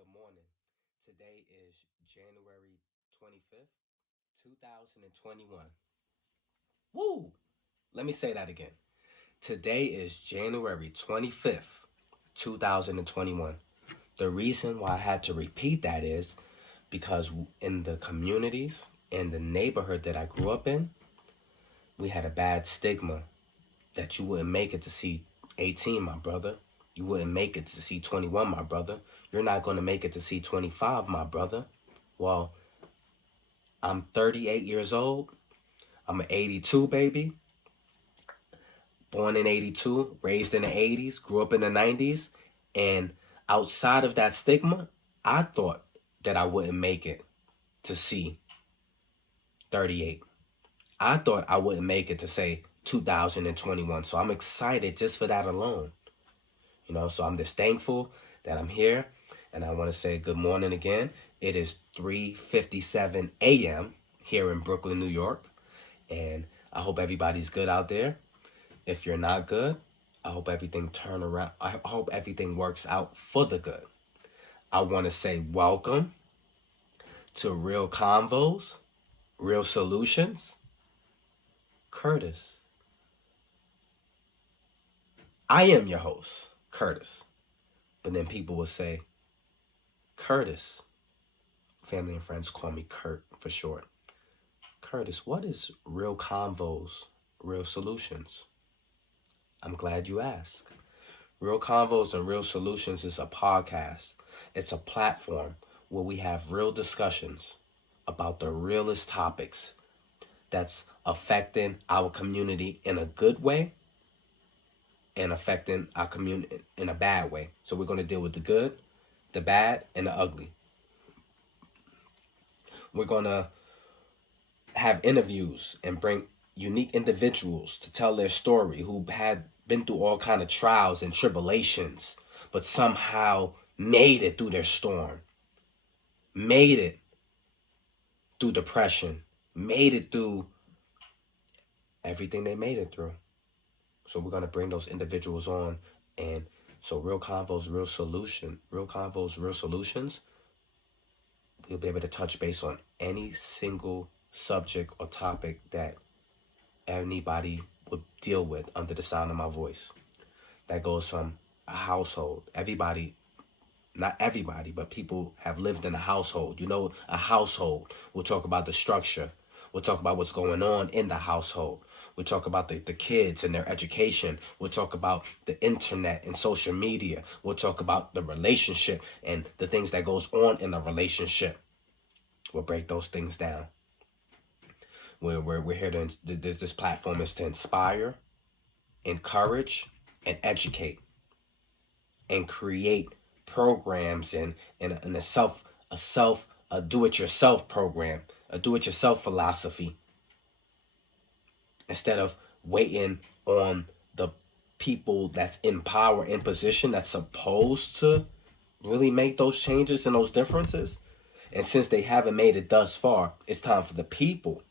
good morning. Today is January 25th, 2021. Woo! Let me say that again. Today is January 25th, 2021. The reason why I had to repeat that is because in the communities, in the neighborhood that I grew up in, we had a bad stigma that you wouldn't make it to see 18, my brother. You wouldn't make it to see 21, my brother. You're not going to make it to see 25, my brother. Well, I'm 38 years old. I'm an 82 baby. Born in 82, raised in the 80s, grew up in the 90s. And outside of that stigma, I thought that I wouldn't make it to see 38. I thought I wouldn't make it to say 2021. So I'm excited just for that alone. So I'm just thankful that I'm here. And I want to say good morning again. It is 3:57 a.m. here in Brooklyn, New York. And I hope everybody's good out there. If you're not good, I hope everything turn around. I hope everything works out for the good. I want to say welcome to Real Convos, Real Solutions. Curtis. I am your host, Curtis. But then people will say, Curtis. Family and friends call me Kurt for short. Curtis, what is Real Convos, Real Solutions? I'm glad you asked. Real Convos and Real Solutions is a podcast. It's a platform where we have real discussions about the realest topics that's affecting our community in a good way and affecting our community in a bad way. So we're going to deal with the good, the bad, and the ugly. We're going to have interviews and bring unique individuals to tell their story who had been through all kind of trials and tribulations, but somehow made it through their storm, made it through depression, made it through everything they made it through. So we're going to bring those individuals on. And so Real Convos, Real Convos, Real Solutions, we'll be able to touch base on any single subject or topic that anybody would deal with under the sound of my voice. That goes from a household. Everybody, not everybody, but people have lived in a household. A household. We'll talk about the structure. We'll talk about what's going on in the household. We'll talk about the kids and their education. We'll talk about the internet and social media. We'll talk about the relationship and the things that goes on in a relationship. We'll break those things down. We're here to, this platform is to inspire, encourage, and educate, and create programs and a do-it-yourself program, a do-it-yourself philosophy, instead of waiting on the people that's in power, in position, that's supposed to really make those changes and those differences. And since they haven't made it thus far, it's time for the people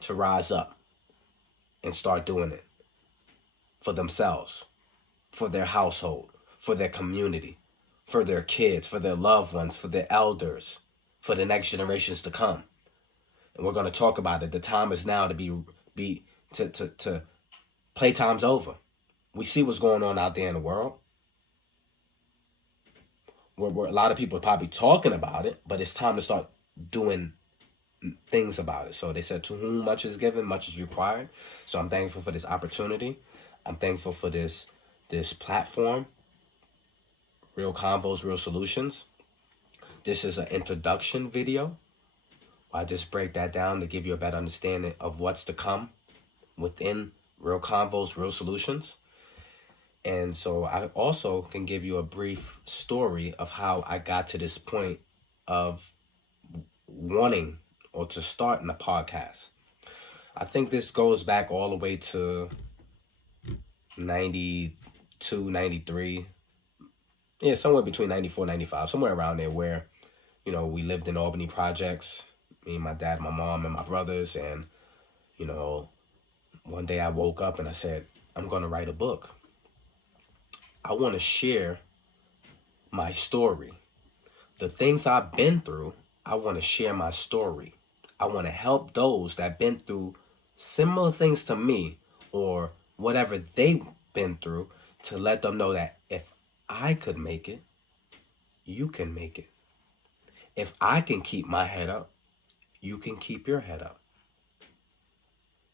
to rise up and start doing it for themselves, for their household, for their community, for their kids, for their loved ones, for their elders, for the next generations to come. And we're going to talk about it. The time is now to playtime's over. We see what's going on out there in the world. Where a lot of people are probably talking about it, but it's time to start doing things about it. So they said, to whom much is given, much is required. So I'm thankful for this opportunity. I'm thankful for this platform, Real Convos, Real Solutions. This is an introduction video. I just break that down to give you a better understanding of what's to come within Real Convos, Real Solutions. And so I also can give you a brief story of how I got to this point of wanting or to start in a podcast. I think this goes back all the way to 92, 93. Yeah, somewhere between 94, 95, somewhere around there where, we lived in Albany projects, me, my dad, my mom, and my brothers. And, one day I woke up and I said, I'm going to write a book. I want to share my story, the things I've been through, I want to share my story. I want to help those that been through similar things to me or whatever they've been through to let them know that if I could make it, you can make it. If I can keep my head up, you can keep your head up.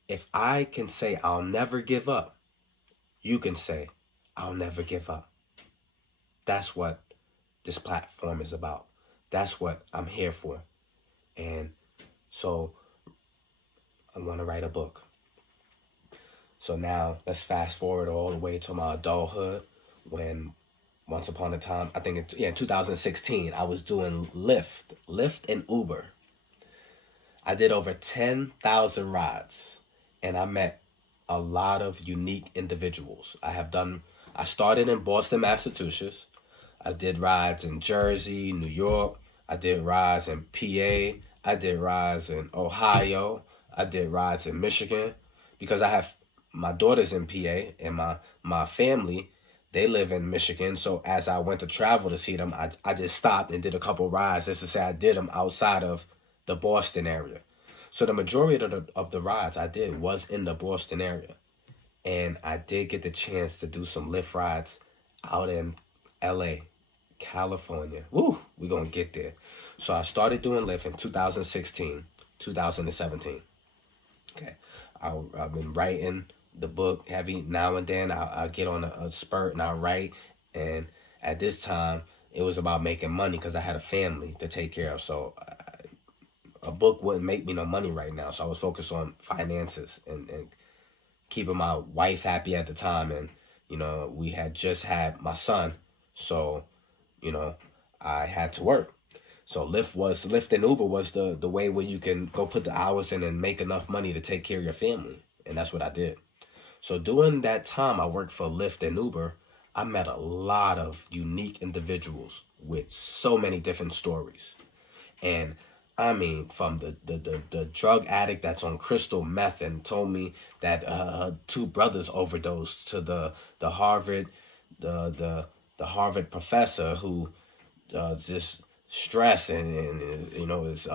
If I can say I'll never give up, you can say I'll never give up. That's what this platform is about. That's what I'm here for. And so I want to write a book. So now let's fast forward all the way to my adulthood when once upon a time, I think in 2016, I was doing Lyft and Uber. I did over 10,000 rides and I met a lot of unique individuals. I started in Boston, Massachusetts. I did rides in Jersey, New York. I did rides in PA. I did rides in Ohio. I did rides in Michigan because I have my daughters in PA and my family, they live in Michigan. So as I went to travel to see them, I just stopped and did a couple rides just to say I did them outside of the Boston area. So the majority of the rides I did was in the Boston area. And I did get the chance to do some Lyft rides out in LA, California. Woo, we're going to get there. So I started doing Lyft in 2016, 2017. Okay. I've been writing the book heavy now and then. I'll get on a spurt and I'll write. And at this time, it was about making money because I had a family to take care of. So a book wouldn't make me no money right now. So I was focused on finances and keeping my wife happy at the time. And, we had just had my son. So, I had to work. So Lyft and Uber was the way where you can go put the hours in and make enough money to take care of your family. And that's what I did. So during that time I worked for Lyft and Uber, I met a lot of unique individuals with so many different stories. And I mean, from the drug addict that's on crystal meth and told me that two brothers overdosed to the Harvard the Harvard professor who just stress and it's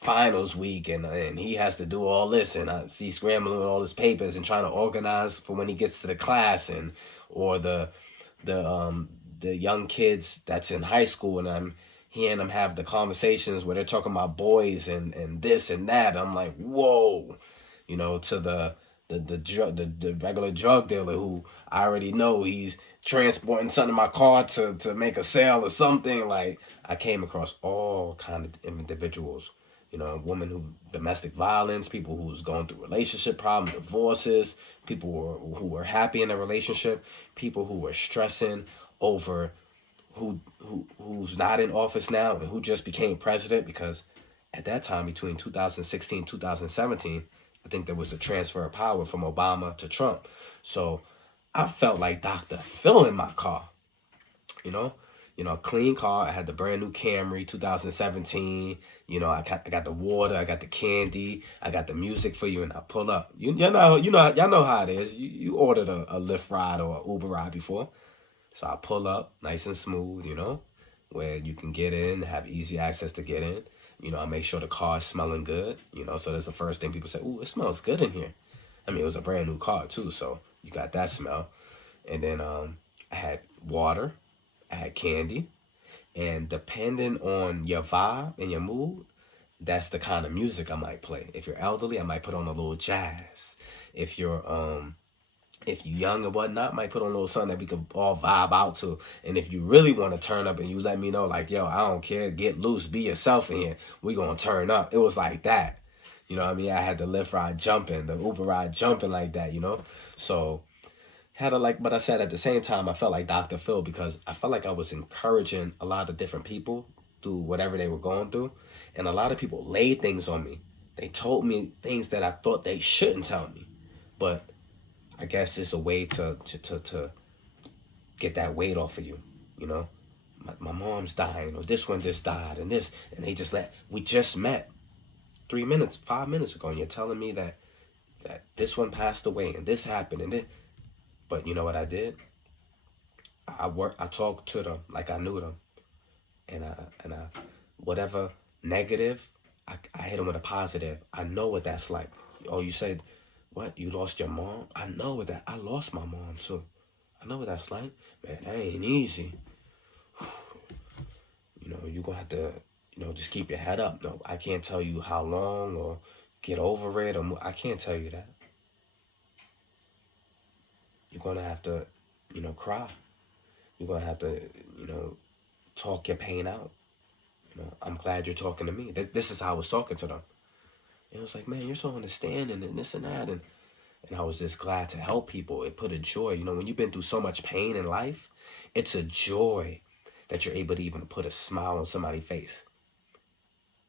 finals week and he has to do all this and I see scrambling with all his papers and trying to organize for when he gets to the class or the young kids that's in high school and I'm hearing them have the conversations where they're talking about boys and this and that. I'm like, whoa, to the regular drug dealer who I already know he's transporting something in my car to make a sale or something. Like I came across all kind of individuals, women who domestic violence, people who's going through relationship problems, divorces, people who were happy in a relationship, people who were stressing over who's not in office now and who just became president, because at that time between 2016 2017 I think there was a transfer of power from Obama to Trump. So I felt like Dr. Phil in my car, clean car. I had the brand new Camry 2017. I got the water, I got the candy, I got the music for you, and I pull up. Y'all know how it is. You ordered a Lyft ride or an Uber ride before. So I pull up nice and smooth, where you can get in, have easy access to get in. I make sure the car is smelling good, so that's the first thing people say, ooh, it smells good in here. I mean, it was a brand new car too, so you got that smell. And then I had water, I had candy, and depending on your vibe and your mood, that's the kind of music I might play. If you're elderly, I might put on a little jazz. If you're young and whatnot, might put on a little something that we could all vibe out to. And if you really want to turn up and you let me know, like, yo, I don't care, get loose, be yourself in here, we gonna turn up. It was like that. I had the Lyft ride jumping, the Uber ride jumping like that, So but I said at the same time, I felt like Dr. Phil because I felt like I was encouraging a lot of different people through whatever they were going through. And a lot of people laid things on me. They told me things that I thought they shouldn't tell me. But I guess it's a way to get that weight off of you, My mom's dying, or this one just died, and they we just met 5 minutes ago, and you're telling me that this one passed away, and this happened, and but you know what I did? I talked to them like I knew them, and whatever negative, I hit them with a positive. I know what that's like. Oh, you said, what? You lost your mom? I know what that. I lost my mom too. I know what that's like. Man, that ain't easy. You're gonna have to, just keep your head up. No, I can't tell you how long or get over it. Or I can't tell you that. You're gonna have to, cry. You're gonna have to, talk your pain out. I'm glad you're talking to me. This is how I was talking to them. And it was like, man, you're so understanding and this and that. And I was just glad to help people. It put a joy. When you've been through so much pain in life, it's a joy that you're able to even put a smile on somebody's face.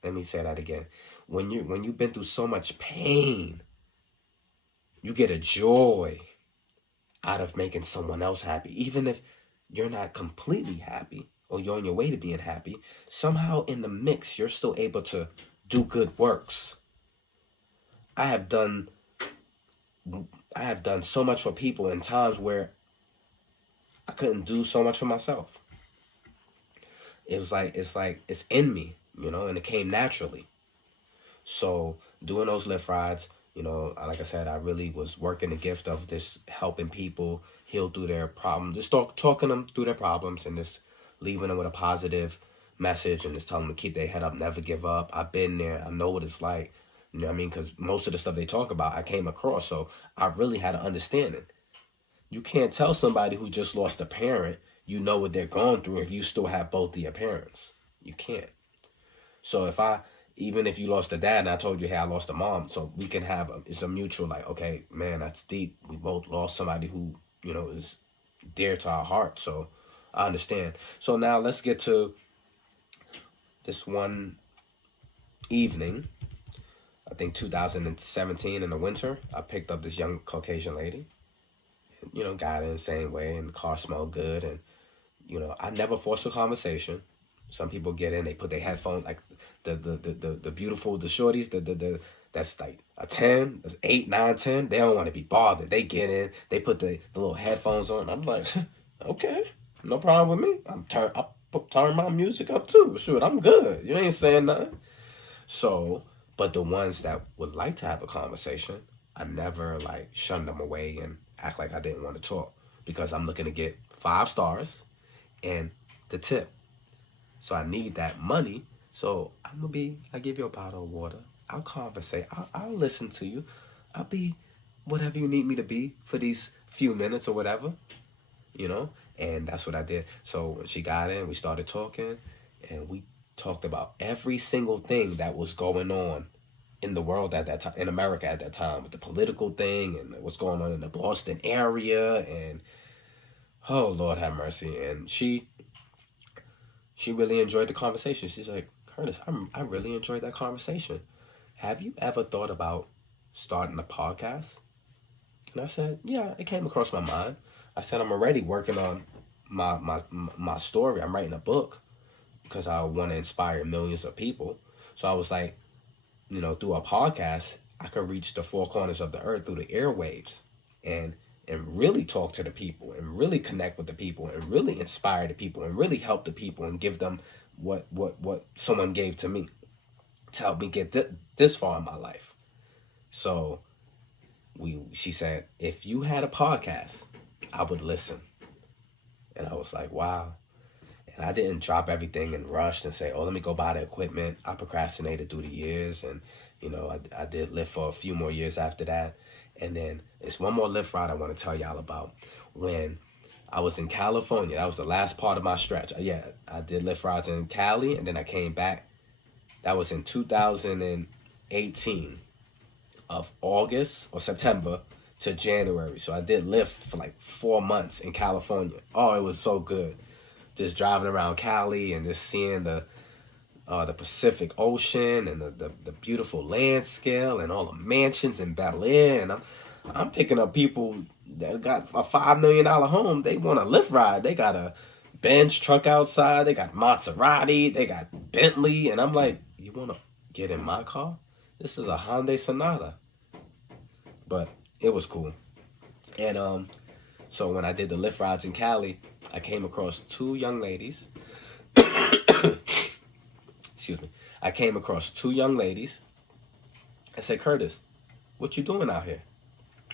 Let me say that again. When you've been through so much pain, you get a joy out of making someone else happy. Even if you're not completely happy or you're on your way to being happy, somehow in the mix, you're still able to do good works. I have done so much for people in times where I couldn't do so much for myself. It's in me, and it came naturally. So doing those Lyft rides, like I said, I really was working the gift of this helping people heal through their problems, just talking them through their problems and just leaving them with a positive message and just telling them to keep their head up, never give up. I've been there. I know what it's like. You know what I mean? Because most of the stuff they talk about, I came across. So I really had an understanding. You can't tell somebody who just lost a parent, what they're going through if you still have both of your parents. You can't. So even if you lost a dad and I told you, hey, I lost a mom, so we can it's a mutual, like, okay, man, that's deep. We both lost somebody who, is dear to our heart. So I understand. So now let's get to this one evening. I think 2017 in the winter, I picked up this young Caucasian lady. Got in the same way, and the car smelled good. And, I never forced a conversation. Some people get in, they put their headphones, like the beautiful, the shorties, that's like a 10, that's 8, 9, 10. They don't want to be bothered. They get in, they put the little headphones on. I'm like, okay, no problem with me. I'll turn my music up too. Shoot, I'm good. You ain't saying nothing. So, but the ones that would like to have a conversation, I never shun them away and act like I didn't want to talk, because I'm looking to get 5 stars and the tip. So I need that money. So I give you a bottle of water. I'll conversate. I'll listen to you. I'll be whatever you need me to be for these few minutes or whatever, and that's what I did. So when she got in, we started talking, and we talked about every single thing that was going on in the world at that time, in America at that time, with the political thing and what's going on in the Boston area. And oh, Lord have mercy. And she really enjoyed the conversation. She's like, Curtis, I really enjoyed that conversation. Have you ever thought about starting a podcast? And I said, yeah, it came across my mind. I said, I'm already working on my story. I'm writing a book because I want to inspire millions of people. So I was like, through a podcast, I could reach the 4 corners of the earth through the airwaves and really talk to the people and really connect with the people and really inspire the people and really help the people and give them what someone gave to me to help me get this far in my life. So she said, if you had a podcast, I would listen. And I was like, wow. And I didn't drop everything and rush and say, oh, let me go buy the equipment. I procrastinated through the years. And, I did Lyft for a few more years after that. And then it's one more Lyft ride I want to tell y'all about. When I was in California, that was the last part of my stretch. Yeah, I did Lyft rides in Cali, and then I came back. That was in 2018 of August or September to January. So I did Lyft for 4 months in California. Oh, it was so good. Just driving around Cali and just seeing the Pacific Ocean and the beautiful land scale and all the mansions in Bel Air. And I'm picking up people that got a $5 million home. They want a Lyft ride. They got a Benz truck outside. They got Maserati. They got Bentley. And I'm like, you want to get in my car? This is a Hyundai Sonata. But it was cool. And so when I did the Lyft rides in Cali, I came across 2 young ladies. excuse me, I came across two young ladies. I said, Curtis, what you doing out here?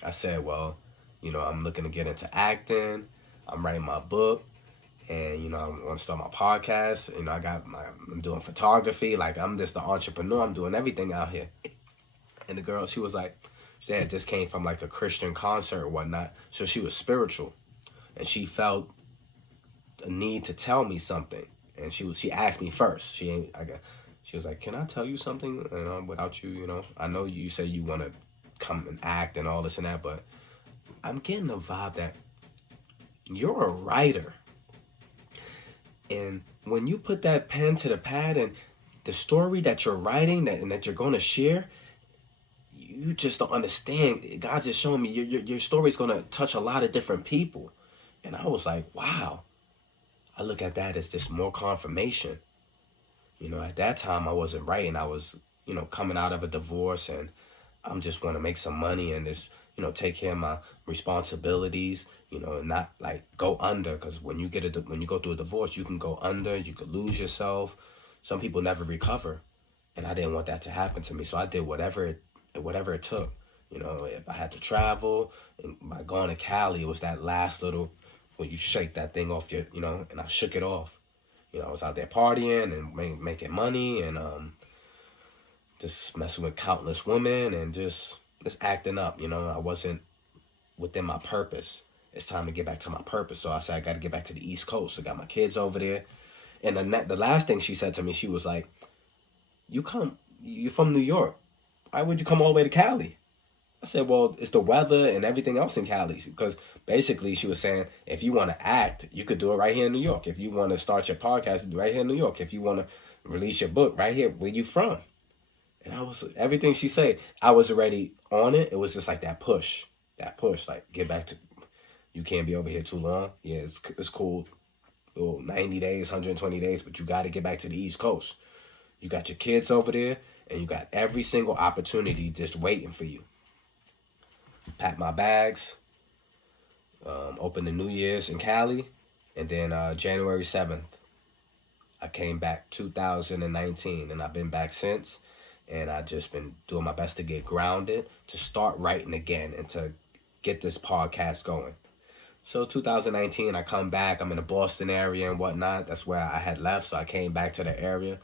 I said, well, I'm looking to get into acting. I'm writing my book, and I want to start my podcast. I'm doing photography. Like, I'm just the entrepreneur. I'm doing everything out here. And the girl, she was like, she had just came from like a Christian concert or whatnot, so she was spiritual, and she felt a need to tell me something. And she asked me first. She was like, can I tell you something? Without you, I know you say you want to come and act and all this and that, but I'm getting the vibe that you're a writer. And when you put that pen to the pad and the story that you're writing and that you're going to share, you just don't understand. God's just showing me your story is going to touch a lot of different people. And I was like, wow. I look at that as just more confirmation. At that time I wasn't writing. I was, coming out of a divorce, and I'm just want to make some money and just, take care of my responsibilities, and not like go under. Because when you go through a divorce, you can go under, you could lose yourself. Some people never recover, and I didn't want that to happen to me. So I did whatever it took. If I had to travel, and by going to Cali, it was that last little when you shake that thing off your, and I shook it off. I was out there partying and making money and just messing with countless women and just acting up. I wasn't within my purpose. It's time to get back to my purpose. So I said, I got to get back to the East Coast. I got my kids over there. And the last thing she said to me, she was like, you're from New York. Why would you come all the way to Cali? I said, well, it's the weather and everything else in Cali. Because basically she was saying, if you want to act, you could do it right here in New York. If you want to start your podcast, right here in New York. If you want to release your book, right here, where you from? And everything she said, I was already on it. It was just like that push, like get back to, you can't be over here too long. Yeah, it's cool. Little 90 days, 120 days, but you got to get back to the East Coast. You got your kids over there, and you got every single opportunity just waiting for you. Pack my bags, open the New Year's in Cali, and then January 7th, I came back 2019, and I've been back since, and I've just been doing my best to get grounded, to start writing again, and to get this podcast going. So 2019, I come back, I'm in the Boston area and whatnot. That's where I had left, so I came back to the area.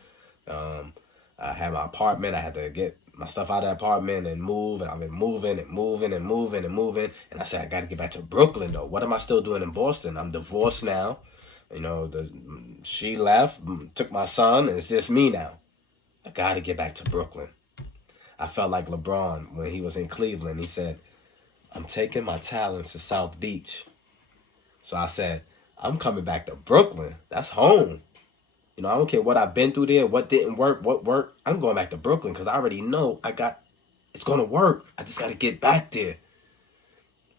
I had my apartment. I had to get my stuff out of the apartment and move, and I've been moving. And I said, I got to get back to Brooklyn, though. What am I still doing in Boston? I'm divorced now. She left, took my son, and it's just me now. I got to get back to Brooklyn. I felt like LeBron when he was in Cleveland. He said, I'm taking my talents to South Beach. So I said, I'm coming back to Brooklyn. That's home. I don't care what I've been through there, what didn't work, what worked. I'm going back to Brooklyn because I already know it's going to work. I just got to get back there.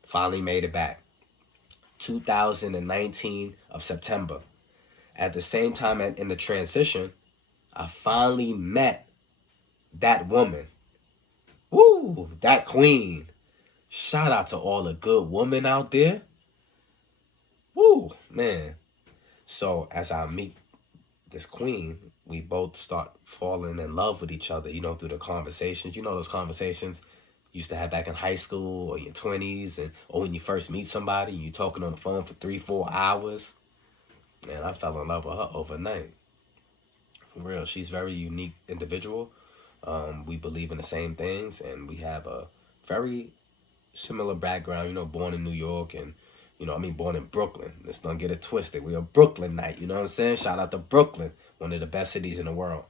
Finally made it back. 2019 of September. At the same time in the transition, I finally met that woman. Woo, that queen. Shout out to all the good women out there. Woo, man. So as I meet this queen, we both start falling in love with each other, through the conversations. Those conversations you used to have back in high school or your 20s, or when you first meet somebody, you talking on the phone for 3-4 hours. Man, I fell in love with her overnight. For real, she's a very unique individual. We believe in the same things, and we have a very similar background, born in New York and born in Brooklyn. Let's not get it twisted. We're a Brooklynite, you know what I'm saying? Shout out to Brooklyn, one of the best cities in the world.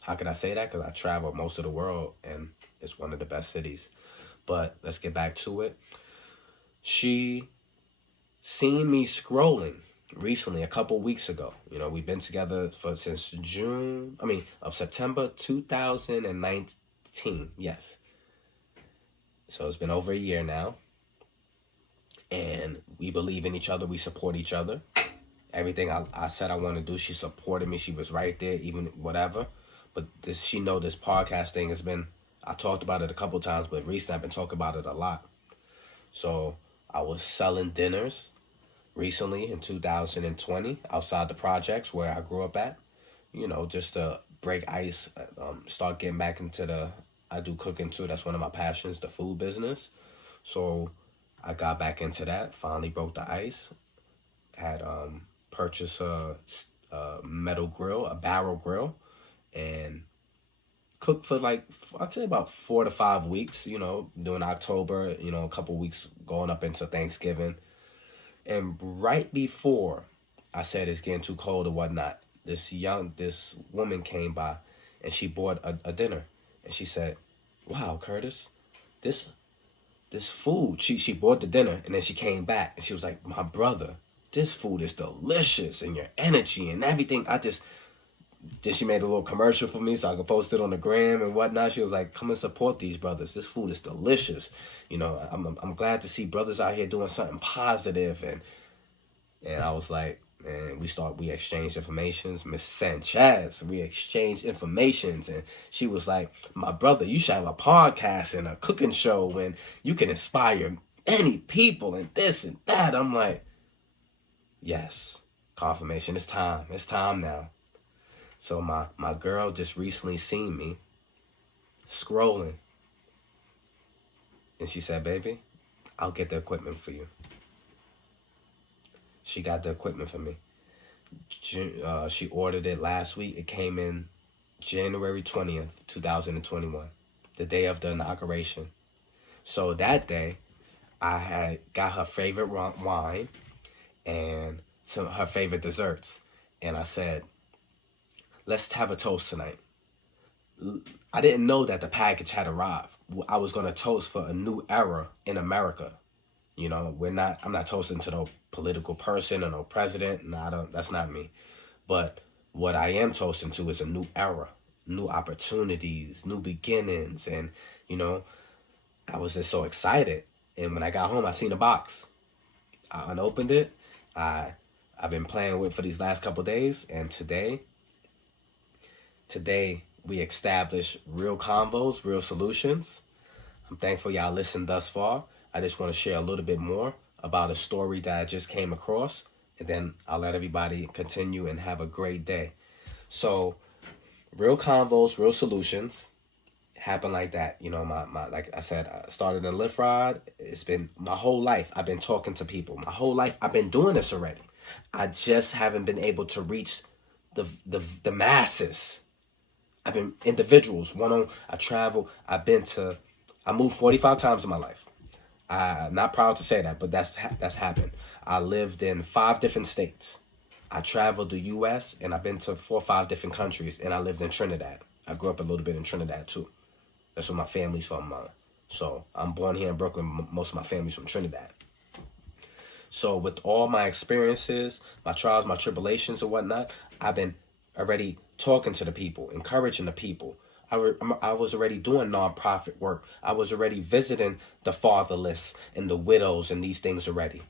How can I say that? Because I travel most of the world, and it's one of the best cities. But let's get back to it. She seen me scrolling recently, a couple weeks ago. We've been together since September 2019. Yes. So it's been over a year now. And we believe in each other. We support each other. Everything I said I want to do, she supported me. She was right there, even whatever. But she know this podcast thing has been, I talked about it a couple times, but recently I've been talking about it a lot. So I was selling dinners recently in 2020 outside the projects where I grew up at. just to break ice, start getting back into I do cooking too. That's one of my passions, the food business. So I got back into that, finally broke the ice, had purchased a metal grill, a barrel grill, and cooked for like, I'd say about 4 to 5 weeks, during October, a couple weeks going up into Thanksgiving. And right before I said it's getting too cold or whatnot, this woman came by and she bought a dinner. And she said, "Wow, Curtis, this this food." She bought the dinner and then she came back and she was like, "My brother, this food is delicious and your energy and everything." Then she made a little commercial for me so I could post it on the gram and whatnot. She was like, "Come and support these brothers. This food is delicious. I'm glad to see brothers out here doing something positive." And I was like, and we exchanged informations. Miss Sanchez, we exchanged informations, and she was like, "My brother, you should have a podcast and a cooking show and you can inspire any people and this and that." I'm like, yes, confirmation. It's time. It's time now. So my girl just recently seen me scrolling. And she said, "Baby, I'll get the equipment for you." She got the equipment for me. She ordered it last week. It came in January 20th, 2021, the day of the inauguration. So that day, I had got her favorite wine and her favorite desserts. And I said, "Let's have a toast tonight." I didn't know that the package had arrived. I was going to toast for a new era in America. I'm not toasting to no political person or no president. That's not me. But what I am toasting to is a new era, new opportunities, new beginnings. And, I was just so excited. And when I got home, I seen a box. I unopened it. I've been playing with it for these last couple of days. And today we established real convos, real solutions. I'm thankful y'all listened thus far. I just want to share a little bit more about a story that I just came across, and then I'll let everybody continue and have a great day. So, real convos, real solutions happen like that. My like I said, I started in Lift Rod. It's been my whole life. I've been talking to people. My whole life, I've been doing this already. I just haven't been able to reach the masses. I've been individuals. I travel. I moved 45 times in my life. I'm not proud to say that, but that's happened. I lived in 5 different states. I traveled the U.S. and I've been to 4 or 5 different countries, and I lived in Trinidad. I grew up a little bit in Trinidad too. That's where my family's from. So I'm born here in Brooklyn. Most of my family's from Trinidad. So with all my experiences, my trials, my tribulations and whatnot, I've been already talking to the people, encouraging the people. I was already doing nonprofit work. I was already visiting the fatherless and the widows and these things already.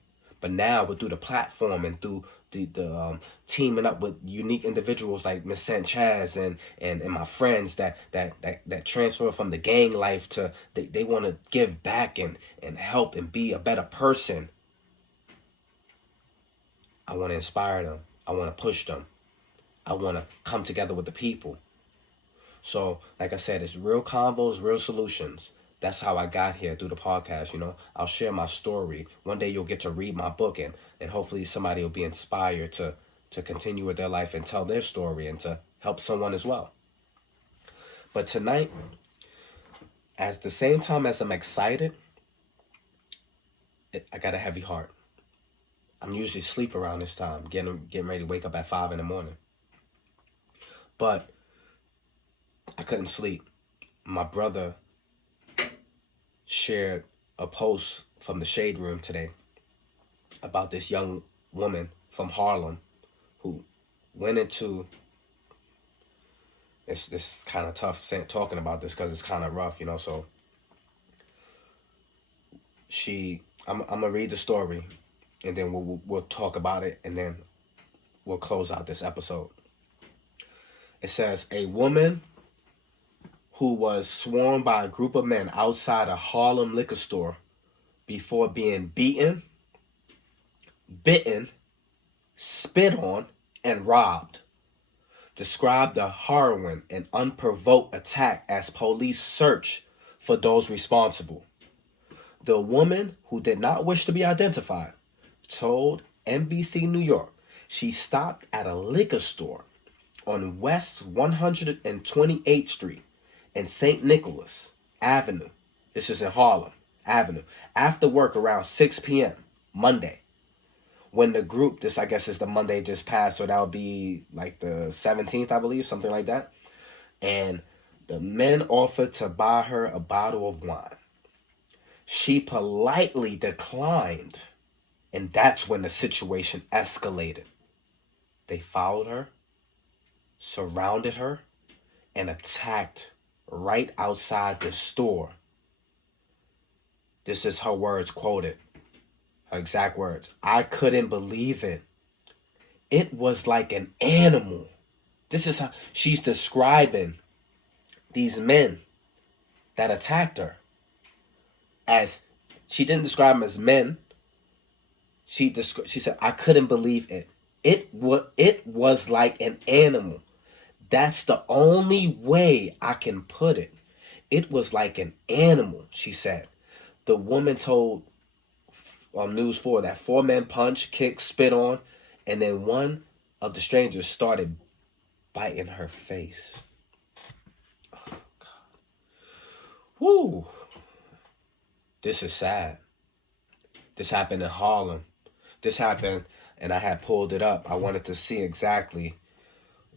But now, through the platform and through the teaming up with unique individuals like Miss Sanchez and my friends that transfer from the gang life to they want to give back and help and be a better person. I want to inspire them. I want to push them. I want to come together with the people. So, like I said, it's real convos, real solutions. That's how I got here through the podcast. I'll share my story. One day you'll get to read my book, and hopefully somebody will be inspired to continue with their life and tell their story and to help someone as well. But tonight, at the same time as I'm excited, I got a heavy heart. I'm usually asleep around this time, getting ready to wake up at 5 in the morning. But I couldn't sleep. My brother shared a post from the Shade Room today about this young woman from Harlem who went into, this is kind of tough talking about this because it's kind of rough, so I'm going to read the story and then we'll talk about it and then we'll close out this episode. It says, a woman who was swarmed by a group of men outside a Harlem liquor store before being beaten, bitten, spit on, and robbed. described the harrowing and unprovoked attack as police search for those responsible. The woman, who did not wish to be identified, told NBC New York she stopped at a liquor store on West 128th Street and St. Nicholas Avenue. This is in Harlem Avenue. After work around 6 p.m. Monday. When the group, this I guess is the Monday just passed, so that would be like the 17th, I believe, something like that. And the men offered to buy her a bottle of wine. She politely declined, and that's when the situation escalated. They followed her, surrounded her, and attacked right outside the store. This is her words quoted. Her exact words. "I couldn't believe it. It was like an animal." This is how she's describing these men that attacked her. As she didn't describe them as men. She said, "I couldn't believe it. It was like an animal." That's the only way I can put it. It was like an animal, she said. The woman told News 4 that 4 men punched, kicked, spit on, and then one of the strangers started biting her face. Oh, God. Woo. This is sad. This happened in Harlem. This happened, and I had pulled it up. I wanted to see exactly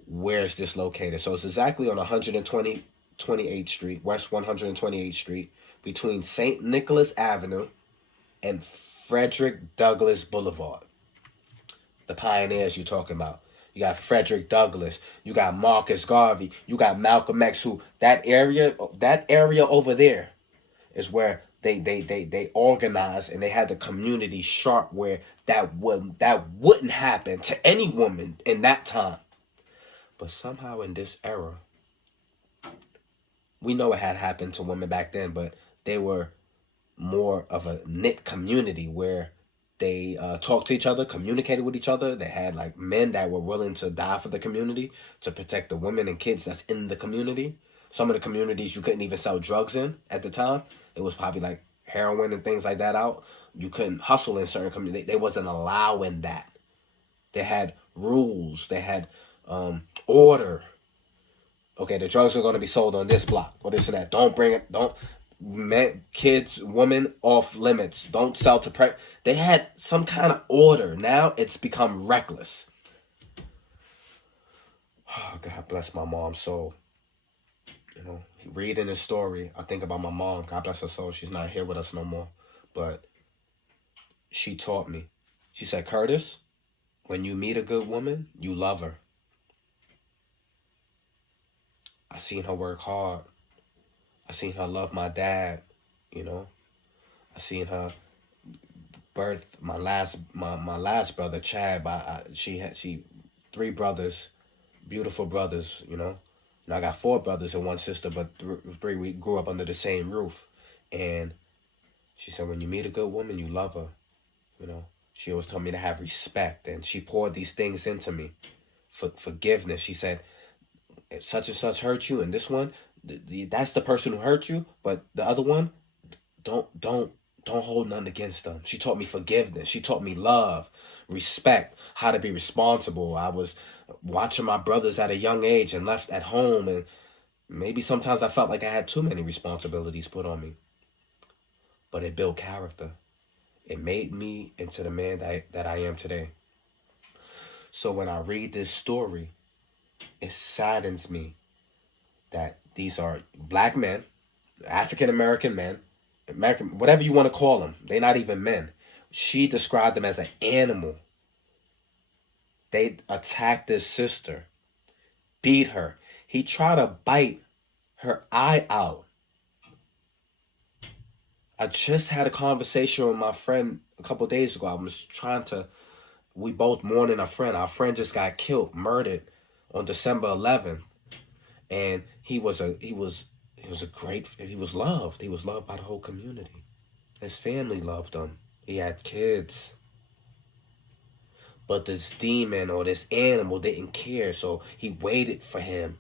where is this located. So it's exactly on 128th Street, West 128th Street, between St. Nicholas Avenue and Frederick Douglass Boulevard. The pioneers you're talking about. You got Frederick Douglass. You got Marcus Garvey. You got Malcolm X. Who that area over there is where they organized, and they had the community sharp where that wouldn't happen to any woman in that time. But somehow in this era, we know it had happened to women back then, but they were more of a knit community where they talked to each other, communicated with each other. They had like men that were willing to die for the community to protect the women and kids that's in the community. Some of the communities you couldn't even sell drugs in at the time. It was probably like heroin and things like that out. You couldn't hustle in certain communities. They wasn't allowing that. They had rules. They had order. Okay, the drugs are going to be sold on this block or this and that. Don't bring it. Kids, women off limits. Don't sell to They had some kind of order. Now it's become reckless. Oh, God bless my mom's soul. You know, reading this story, I think about my mom. God bless her soul. She's not here with us no more. But she taught me. She said, "Curtis, when you meet a good woman, you love her." I seen her work hard. I seen her love my dad, you know. I seen her birth my last brother, Chad. She 3 brothers, beautiful brothers, you know. And I got 4 brothers and 1 sister, but 3 we grew up under the same roof. And she said, when you meet a good woman, you love her, you know. She always told me to have respect, and she poured these things into me. Forgiveness. She said, if such and such hurt you, and this one, that's the person who hurt you, but the other one, don't hold nothing against them. She taught me forgiveness. She taught me love, respect, how to be responsible. I was watching my brothers at a young age and left at home, and maybe sometimes I felt like I had too many responsibilities put on me. But it built character. It made me into the man that I am today. So when I read this story, it saddens me that these are black men, African-American men, American, whatever you want to call them. They're not even men. She described them as an animal. They attacked his sister, beat her. He tried to bite her eye out. I just had a conversation with my friend a couple of days ago. We both mourning a friend. Our friend just got killed, murdered on December 11th. And he was loved. He was loved by the whole community. His family loved him. He had kids. But this demon or this animal didn't care, so he waited for him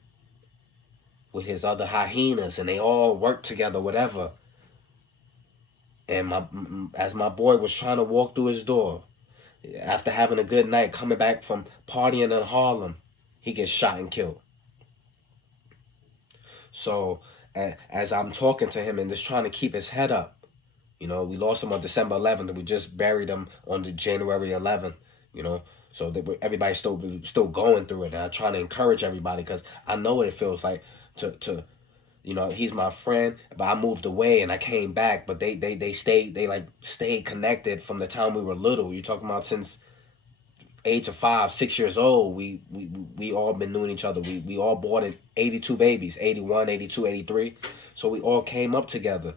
with his other hyenas, and they all worked together, whatever. And as my boy was trying to walk through his door, after having a good night, coming back from partying in Harlem, he gets shot and killed. So as I'm talking to him and just trying to keep his head up, we lost him on December 11th, and we just buried him on the January 11th, so that everybody's still going through it. And I'm trying to encourage everybody, because I know what it feels like to he's my friend, but I moved away and I came back, but they stayed connected from the time we were little. You're talking about since age of 5, 6 years old, we all been knowing each other. We all born 82 babies, 81, 82, 83. So we all came up together.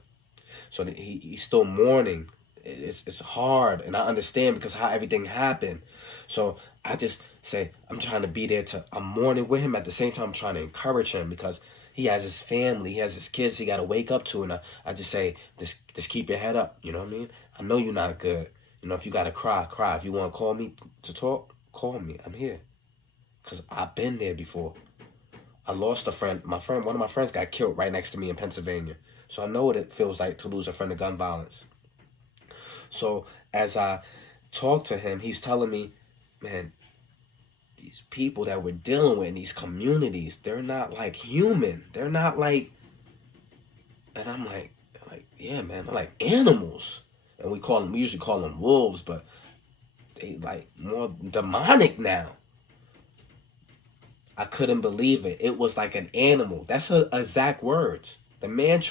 So he's still mourning. It's hard, and I understand because how everything happened. So I just say I'm trying to be there I'm mourning with him, at the same time I'm trying to encourage him, because he has his family, he has his kids he got to wake up to. And I just say, just keep your head up. You know what I mean? I know you're not good. If you got to cry, cry. If you want to call me to talk, call me. I'm here. Because I've been there before. I lost a friend. One of my friends got killed right next to me in Pennsylvania. So I know what it feels like to lose a friend to gun violence. So as I talk to him, he's telling me, man, these people that we're dealing with in these communities, they're not like human. They're not like, and I'm like, yeah, man, they're like animals. And we usually call them wolves, but they like more demonic now. I couldn't believe it. It was like an animal. That's her exact words. The man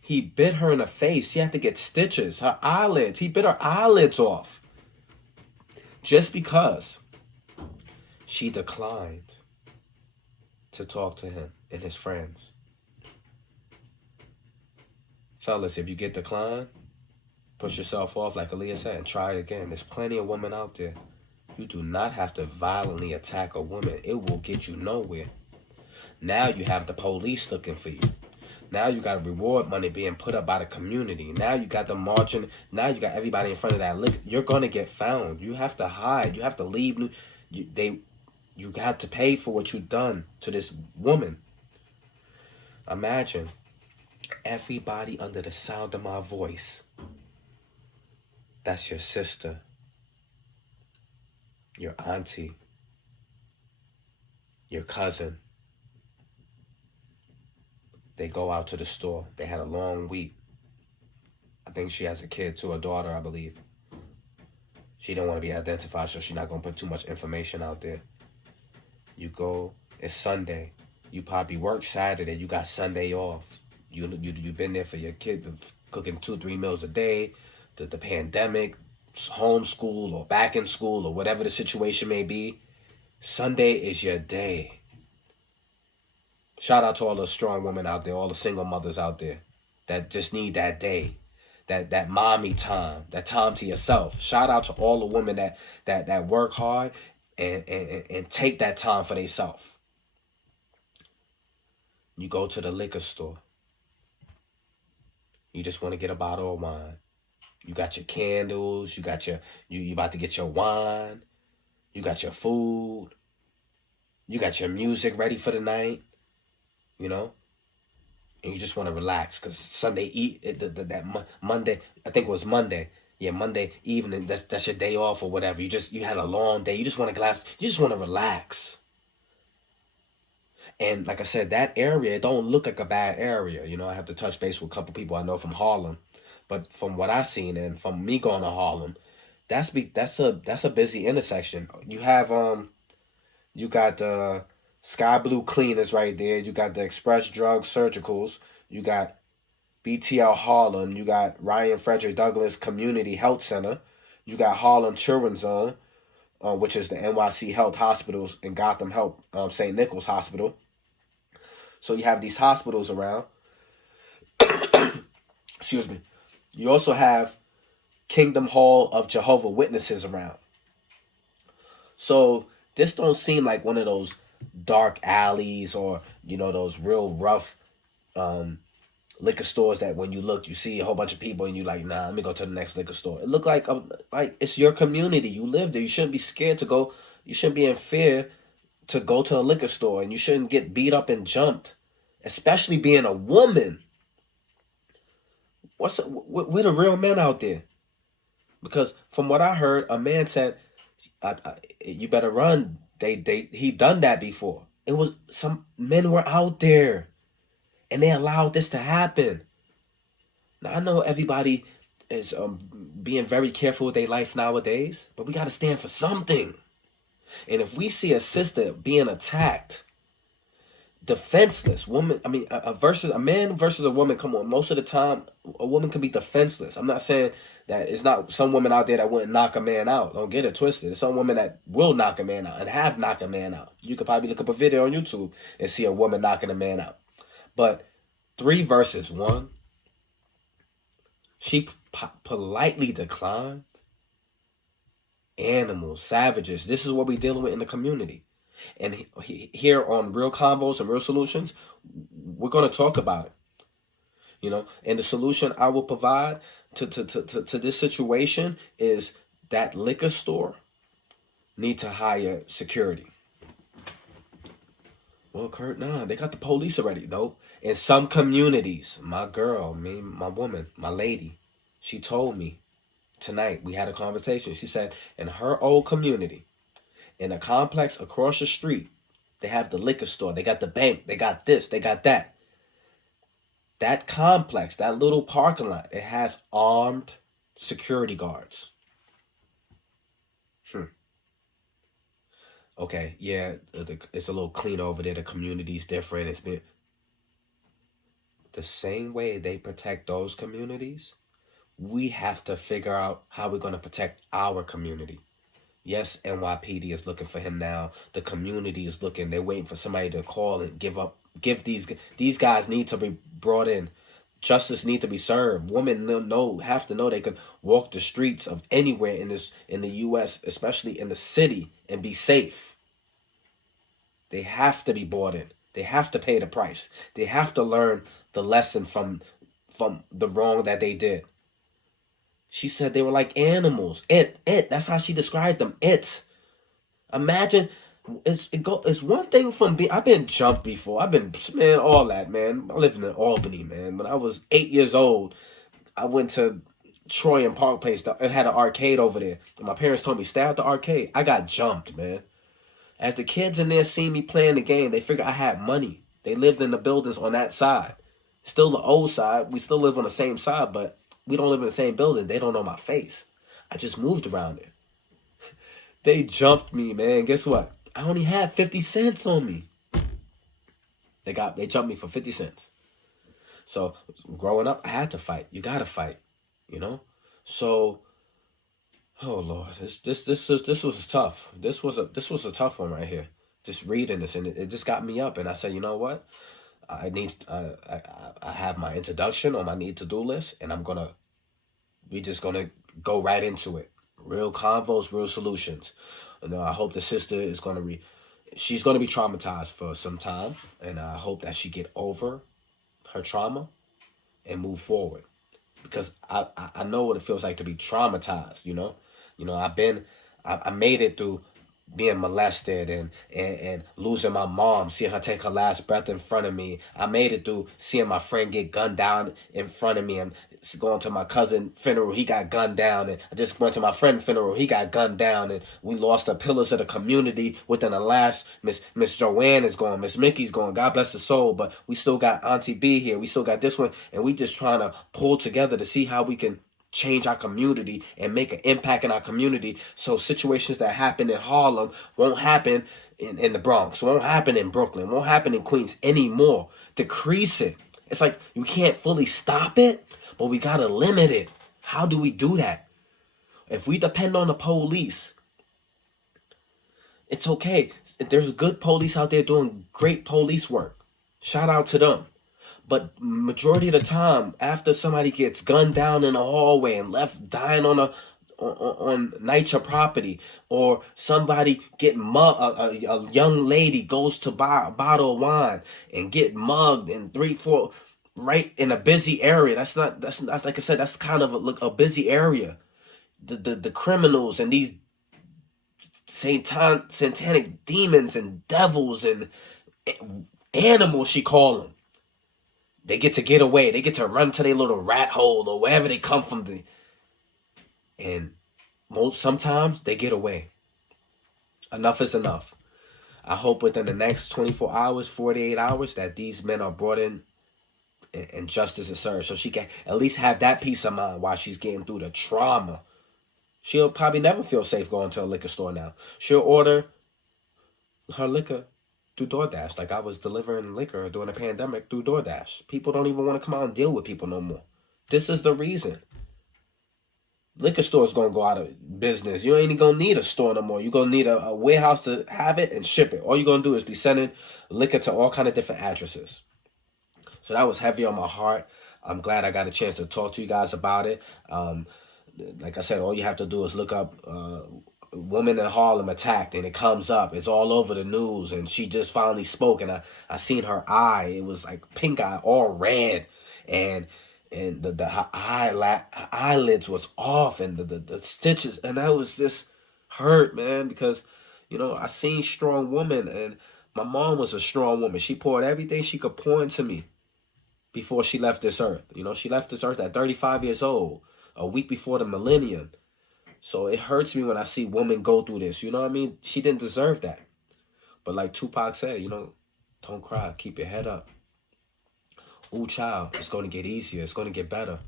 he bit her in the face. She had to get stitches. Her eyelids. He bit her eyelids off. Just because she declined to talk to him and his friends. Fellas, if you get declined, push yourself off, like Aaliyah said, and try again. There's plenty of women out there. You do not have to violently attack a woman. It will get you nowhere. Now you have the police looking for you. Now you got reward money being put up by the community. Now you got the marching. Now you got everybody in front of that liquor. You're going to get found. You have to hide. You have to leave. You got to pay for what you've done to this woman. Imagine everybody under the sound of my voice. That's your sister, your auntie, your cousin. They go out to the store. They had a long week. I think she has a kid too, a daughter, I believe. She don't want to be identified, so she's not going to put too much information out there. You go, it's Sunday. You probably work Saturday. You got Sunday off. You've been there for your kid, cooking 2-3 meals a day. The pandemic, homeschool or back in school or whatever the situation may be. Sunday is your day. Shout out to all the strong women out there, all the single mothers out there that just need that day, that mommy time, that time to yourself. Shout out to all the women that work hard and take that time for themselves. You go to the liquor store. You just want to get a bottle of wine. You got your candles. You got you about to get your wine. You got your food. You got your music ready for the night. And you just want to relax because Sunday Monday, I think it was Monday. Yeah, Monday evening. That's your day off or whatever. You had a long day. You just want you just want to relax. And like I said, that area, it don't look like a bad area. I have to touch base with a couple people I know from Harlem. But from what I've seen and from me going to Harlem, that's a busy intersection. You have you got Sky Blue Cleaners right there. You got the Express Drug Surgicals. You got BTL Harlem. You got Ryan Frederick Douglass Community Health Center. You got Harlem Children's Zone, which is the NYC Health Hospitals and Gotham Health, St. Nicholas Hospital. So you have these hospitals around. Excuse me. You also have Kingdom Hall of Jehovah's Witnesses around. So this don't seem like one of those dark alleys or, those real rough liquor stores that when you look, you see a whole bunch of people and you like, nah, let me go to the next liquor store. It look like it's your community. You live there. You shouldn't be scared to go. You shouldn't be in fear to go to a liquor store, and you shouldn't get beat up and jumped, especially being a woman. Where the real men out there? Because from what I heard, a man said, "You better run." He done that before. It was some men were out there, and they allowed this to happen. Now I know everybody is being very careful with their life nowadays, but we got to stand for something. And if we see a sister being attacked, defenseless woman, I mean, a man versus a woman. Come on, most of the time, a woman can be defenseless. I'm not saying that it's not some women out there that wouldn't knock a man out. Don't get it twisted. There's some women that will knock a man out and have knocked a man out. You could probably look up a video on YouTube and see a woman knocking a man out. But 3 versus 1, she politely declined. Animals, savages. This is what we're dealing with in the community. And here on Real Convos and Real Solutions, we're going to talk about it. You know, and the solution I will provide to this situation is that liquor store need to hire security. Well, Kurt, nah, they got the police already. Nope. In some communities, my girl, my woman, my lady, she told me tonight, we had a conversation. She said in her old community, in a complex across the street, they have the liquor store, they got the bank, they got this, they got that. That complex, that little parking lot, it has armed security guards. Okay, yeah, it's a little clean over there. The community's different. It's been the same way they protect those communities. We have to figure out how we're going to protect our community. Yes, NYPD is looking for him now. The community is looking. They're waiting for somebody to call and give these guys need to be brought in. Justice need to be served. Women have to know they can walk the streets of anywhere in the U.S., especially in the city, and be safe. They have to be brought in. They have to pay the price. They have to learn the lesson from the wrong that they did. She said they were like animals. That's how she described them. Imagine, it's one thing from being, I've been jumped before. Man, all that, man. I lived in Albany, man. When I was 8 years old, I went to Troy and Park Place. It had an arcade over there. And my parents told me, stay at the arcade. I got jumped, man. As the kids in there seen me playing the game, they figured I had money. They lived in the buildings on that side. Still the old side. We still live on the same side, but we don't live in the same building. They don't know my face. I just moved around there. They jumped me, man. Guess what? I only had 50 cents on me. They jumped me for 50 cents. So growing up, I had to fight. You gotta fight, you know? So, oh Lord, this was tough. This was a tough one right here. Just reading this, and it just got me up. And I said, you know what? I have my introduction on my need to do list, and we just gonna go right into it. Real convos, real solutions. You know, I hope the sister is she's gonna be traumatized for some time, and I hope that she get over her trauma and move forward, because I know what it feels like to be traumatized. You know, I made it through being molested and losing my mom, seeing her take her last breath in front of me. I made it through seeing my friend get gunned down in front of me, and going to my cousin funeral, he got gunned down, and I just went to my friend funeral, he got gunned down, and we lost the pillars of the community within the last. Miss Joanne is gone, Miss Mickey's gone, God bless her soul, but we still got Auntie B here, we still got this one, and we just trying to pull together to see how we can change our community and make an impact in our community, so situations that happen in Harlem won't happen in the Bronx, won't happen in Brooklyn, won't happen in Queens anymore. Decrease it. It's like you can't fully stop it, but we gotta limit it. How do we do that? If we depend on the police, it's okay. There's good police out there doing great police work. Shout out to them. But majority of the time, after somebody gets gunned down in a hallway and left dying on NYCHA property, or somebody get mugged, a young lady goes to buy a bottle of wine and get mugged, and 3, 4, right in a busy area. That's like I said, that's kind of a busy area. The criminals and these satanic demons and devils and animals, she call them. They get away. They get to run to their little rat hole or wherever they come from. And sometimes they get away. Enough is enough. I hope within the next 24 hours, 48 hours, that these men are brought in and justice is served, so she can at least have that peace of mind while she's getting through the trauma. She'll probably never feel safe going to a liquor store now. She'll order her liquor through DoorDash, like I was delivering liquor during the pandemic through DoorDash. People don't even want to come out and deal with people no more. This is the reason. Liquor stores going to go out of business. You ain't going to need a store no more. You're going to need a warehouse to have it and ship it. All you're going to do is be sending liquor to all kind of different addresses. So that was heavy on my heart. I'm glad I got a chance to talk to you guys about it. Like I said, all you have to do is look up woman in Harlem attacked, and it comes up. It's all over the news, and she just finally spoke, and I seen her eye. It was like pink eye, all red, and her eyelids was off, and the stitches, and that was just hurt, man, because, you know, I seen strong woman, and my mom was a strong woman. She poured everything she could pour into me before she left this earth. You know, she left this earth at 35 years old, a week before the millennium. So it hurts me when I see women go through this. You know what I mean? She didn't deserve that. But like Tupac said, you know, don't cry. Keep your head up. Ooh, child, it's going to get easier. It's going to get better.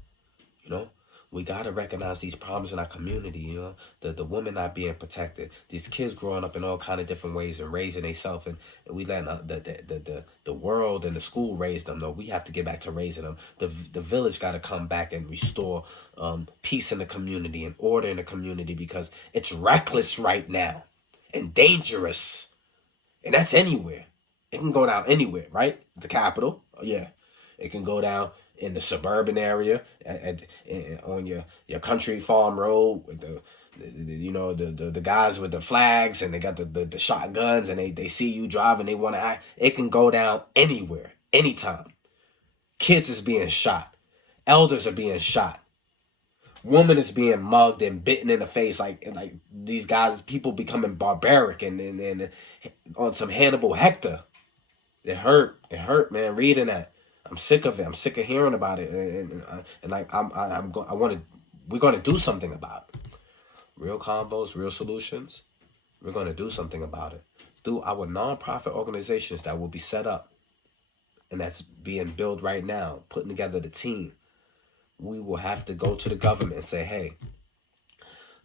You know, we got to recognize these problems in our community. You know, the women not being protected. These kids growing up in all kind of different ways and raising themselves. And we let the world and the school raise them. No, we have to get back to raising them. The village got to come back and restore peace in the community and order in the community, because it's reckless right now and dangerous. And that's anywhere. It can go down anywhere, right? The capital, yeah. It can go down in the suburban area, on your country farm road with the guys with the flags, and they got the shotguns, and they see you driving, they want to act. It can go down anywhere, anytime. Kids is being shot. Elders are being shot. Woman is being mugged and bitten in the face, like these guys, people becoming barbaric and on some Hannibal Hector. It hurt, man, reading that. I'm sick of it. I'm sick of hearing about it, and like we're gonna do something about it. Real Convos, real solutions. We're gonna do something about it through our nonprofit organizations that will be set up, and that's being built right now. Putting together the team. We will have to go to the government and say, hey,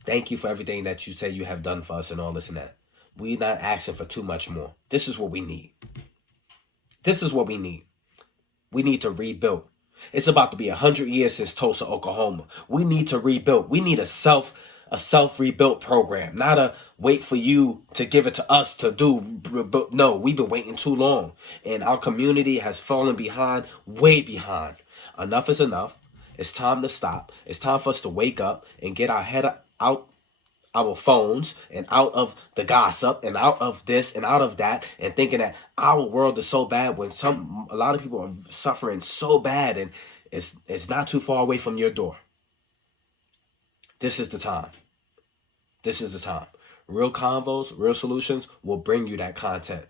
thank you for everything that you say you have done for us and all this and that. We're not asking for too much more. This is what we need. This is what we need. We need to rebuild. It's about to be 100 years since Tulsa, Oklahoma. We need to rebuild. We need a self-rebuilt program, not a wait for you to give it to us to do. No, we've been waiting too long, and our community has fallen behind, way behind. Enough is enough. It's time to stop. It's time for us to wake up and get our head out our phones and out of the gossip and out of this and out of that, and thinking that our world is so bad when a lot of people are suffering so bad, and it's not too far away from your door. This is the time. This is the time. Real Convos, real solutions will bring you that content.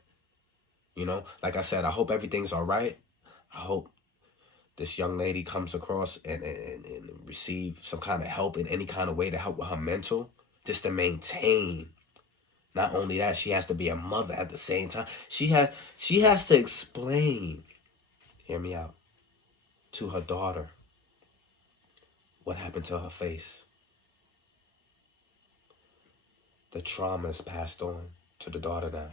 You know, like I said, I hope everything's all right. I hope this young lady comes across and receive some kind of help in any kind of way to help with her mental, just to maintain. Not only that, she has to be a mother at the same time. She has to explain, hear me out, to her daughter what happened to her face. The trauma is passed on to the daughter now.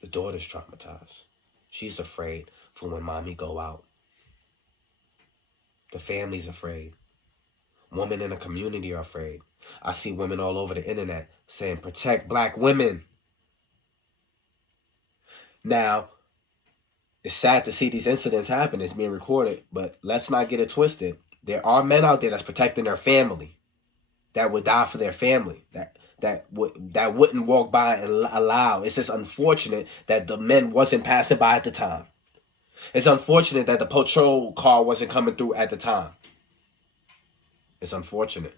The daughter's traumatized. She's afraid for when mommy go out. The family's afraid. Women in the community are afraid. I see women all over the internet saying, protect black women. Now, it's sad to see these incidents happen. It's being recorded, but let's not get it twisted. There are men out there that's protecting their family, that would die for their family, that wouldn't walk by and allow. It's just unfortunate that the men wasn't passing by at the time. It's unfortunate that the patrol car wasn't coming through at the time. It's unfortunate.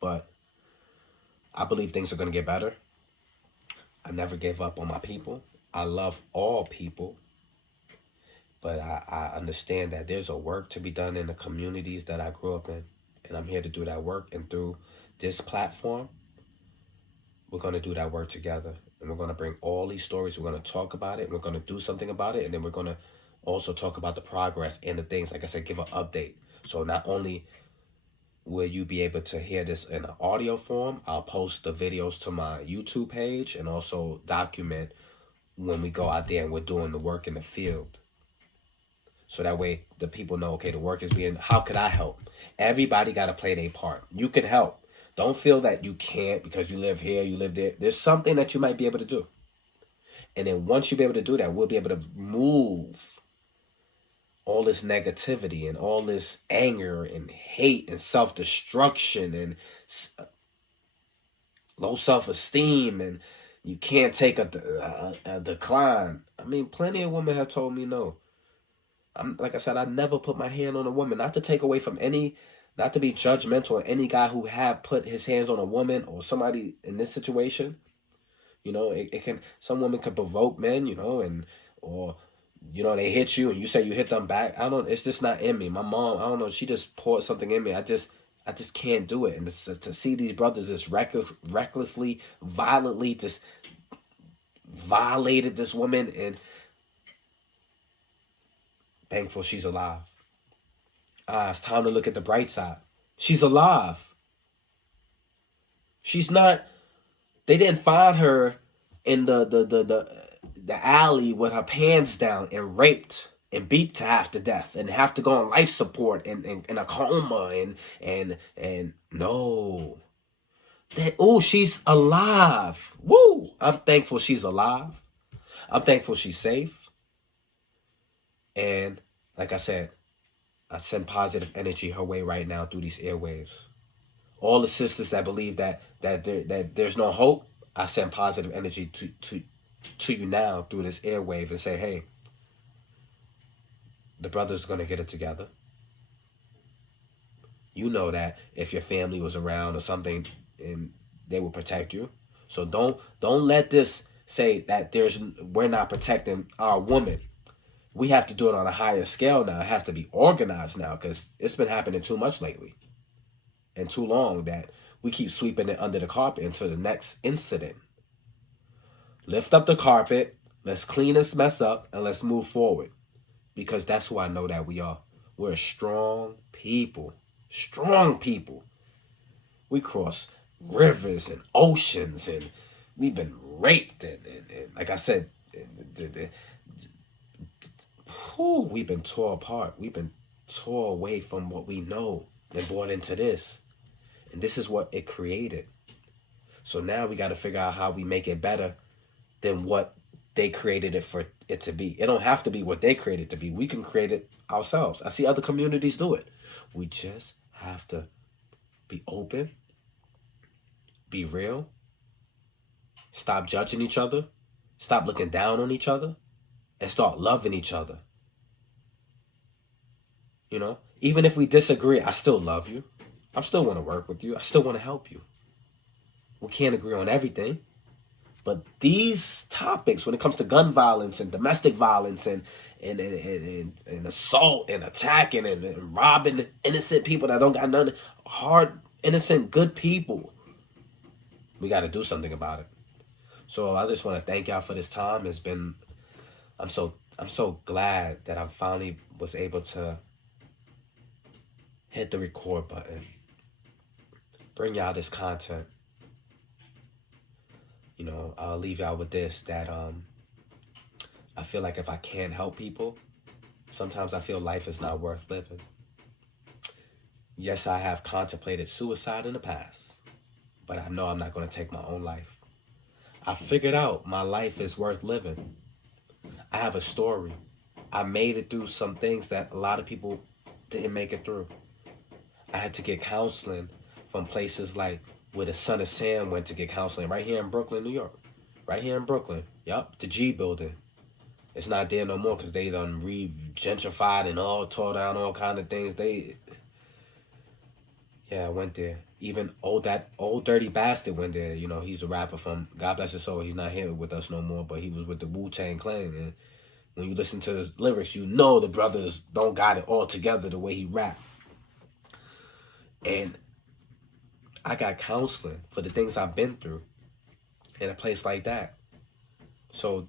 But I believe things are going to get better. I never gave up on my people. I love all people. But I understand that there's a work to be done in the communities that I grew up in. And I'm here to do that work. And through this platform, we're going to do that work together. And we're going to bring all these stories. We're going to talk about it. We're going to do something about it. And then we're going to also talk about the progress and the things. Like I said, give an update. So not only will you be able to hear this in an audio form, I'll post the videos to my YouTube page and also document when we go out there and we're doing the work in the field. So that way the people know, okay, the work is being, how could I help? Everybody got to play their part. You can help. Don't feel that you can't because you live here, you live there. There's something that you might be able to do. And then once you be able to do that, we'll be able to move all this negativity and all this anger and hate and self-destruction and low self-esteem, and you can't take a decline. I mean, plenty of women have told me no. Like I said, I never put my hand on a woman, not to take away from any, not to be judgmental of any guy who have put his hands on a woman or somebody in this situation. You know, it can, some women can provoke men, you know, and, or, you know, they hit you and you say you hit them back. I don't, it's just not in me. My mom, I don't know, she just poured something in me. I just can't do it. And to see these brothers just recklessly, violently just violated this woman, and thankful she's alive. It's time to look at the bright side. She's alive. She's not, they didn't find her in the alley with her pants down and raped and beat to half to death and have to go on life support and a coma and no. That, oh, she's alive. Woo! I'm thankful she's alive. I'm thankful she's safe. And like I said, I send positive energy her way right now through these airwaves. All the sisters that believe that there's no hope, I send positive energy to you now through this airwave and say, hey, the brother's going to get it together. You know that if your family was around or something, and they will protect you. So don't let this say that we're not protecting our woman. We have to do it on a higher scale now. It has to be organized now, because it's been happening too much lately and too long that we keep sweeping it under the carpet until the next incident. Lift up the carpet, let's clean this mess up, and let's move forward, because that's who I know that we are. We're strong people. Strong people. We cross rivers and oceans, and we've been raped, and like I said, we've been tore apart. We've been tore away from what we know and brought into this. And this is what it created. So now we got to figure out how we make it better than what they created it for it to be. It don't have to be what they created it to be. We can create it ourselves. I see other communities do it. We just have to be open, be real, stop judging each other, stop looking down on each other, and start loving each other. You know, even if we disagree, I still love you. I still want to work with you. I still want to help you. We can't agree on everything. But these topics, when it comes to gun violence and domestic violence and assault and attacking and robbing innocent people that don't got none, hard, innocent, good people, we got to do something about it. So I just want to thank y'all for this time. It's been, I'm so glad that I finally was able to hit the record button, bring y'all this content. You know, I'll leave y'all with this, that I feel like if I can't help people, sometimes I feel life is not worth living. Yes, I have contemplated suicide in the past, but I know I'm not going to take my own life. I figured out my life is worth living. I have a story. I made it through some things that a lot of people didn't make it through. I had to get counseling from places like where the son of Sam went to get counseling, right here in Brooklyn, New York. Right here in Brooklyn. Yup, the G building. It's not there no more because they done gentrified and all tore down all kind of things. Yeah, I went there. Even that old dirty bastard went there. You know, he's a rapper from God bless his soul. He's not here with us no more, but he was with the Wu-Tang Clan. And when you listen to his lyrics, you know the brothers don't got it all together the way he rap. And I got counseling for the things I've been through in a place like that. So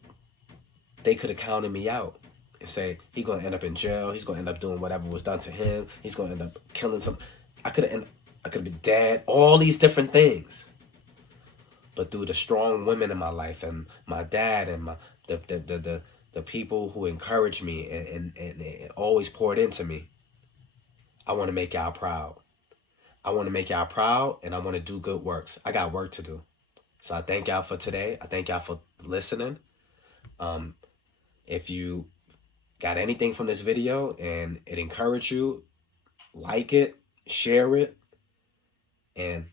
they could have counted me out and say, he's going to end up in jail. He's going to end up doing whatever was done to him. He's going to end up killing some. I could have been dead. All these different things. But through the strong women in my life and my dad and the people who encouraged me and always poured into me, I want to make y'all proud. I want to make y'all proud, and I want to do good works. I got work to do. So I thank y'all for today. I thank y'all for listening. If you got anything from this video and it encouraged you, like it, share it, and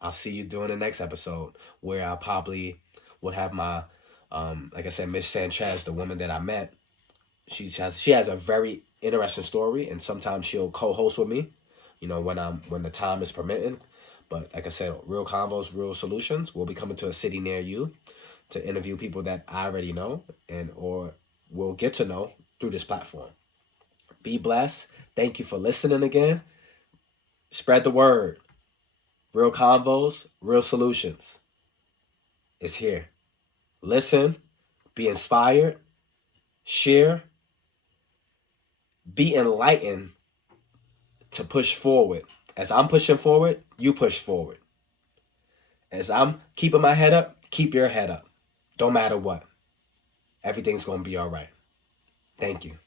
I'll see you during the next episode where I probably would have my, like I said, Miss Sanchez, the woman that I met. She has a very interesting story, and sometimes she'll co-host with me, you know, when the time is permitting. But like I said, Real Convos, Real Solutions will be coming to a city near you to interview people that I already know or will get to know through this platform. Be blessed. Thank you for listening again. Spread the word. Real Convos, Real Solutions is here. Listen, be inspired, share, be enlightened to push forward. As I'm pushing forward, you push forward. As I'm keeping my head up, keep your head up. Don't matter what. Everything's going to be all right. Thank you.